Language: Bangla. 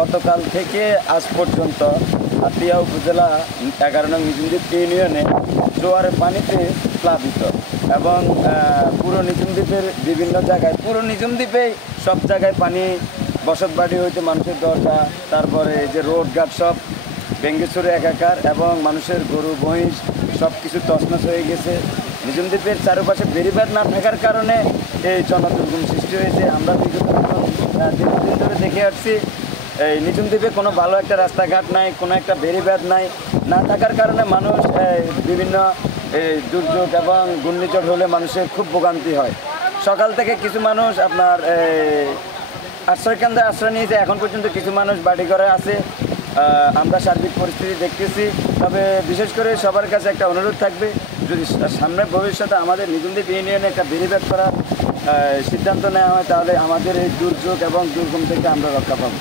গতকাল থেকে আজ পর্যন্ত হাতিয়া উপজেলা 11 নং নিজুমদ্বীপ ইউনিয়নে জোয়ারের পানিতে প্লাবিত এবং পুরো নিজুমদ্বীপের বিভিন্ন জায়গায় পুরো নিজুমদ্বীপে সব জায়গায় পানি, বসতবাড়ি হইতে মানুষের দরজা, তারপরে যে রোডঘাট সব ভেঙে চুরে একাকার এবং মানুষের গরু মহিষ সব কিছু তছনছ হয়ে গেছে। নিজুমদ্বীপের চারপাশে বেড়িবাঁধ না থাকার কারণে এই জনদুর্গম সৃষ্টি হয়েছে। আমরা বিগত দীর্ঘদিন ধরে দেখে আসছি এই নিজুমদ্বীপে কোনো ভালো একটা রাস্তাঘাট নাই, কোনো একটা বেড়িবাঁধ নাই, না থাকার কারণে মানুষ বিভিন্ন দুর্যোগ এবং ঘূর্ণিঝড় হলে মানুষের খুব ভোগান্তি হয়। সকাল থেকে কিছু মানুষ আপনার আশ্রয়কেন্দ্রে আশ্রয় নিয়েছে, এখন পর্যন্ত কিছু মানুষ বাড়িঘরে আছে। আমরা সার্বিক পরিস্থিতি দেখতেছি। তবে বিশেষ করে সবার কাছে একটা অনুরোধ থাকবে, যদি সামনের ভবিষ্যতে আমাদের নিজুমদ্বীপ ইউনিয়নে একটা বেড়িবাঁধ করার সিদ্ধান্ত নেওয়া হয়, তাহলে আমাদের এই দুর্যোগ এবং দুর্গম থেকে আমরা রক্ষা পাবো।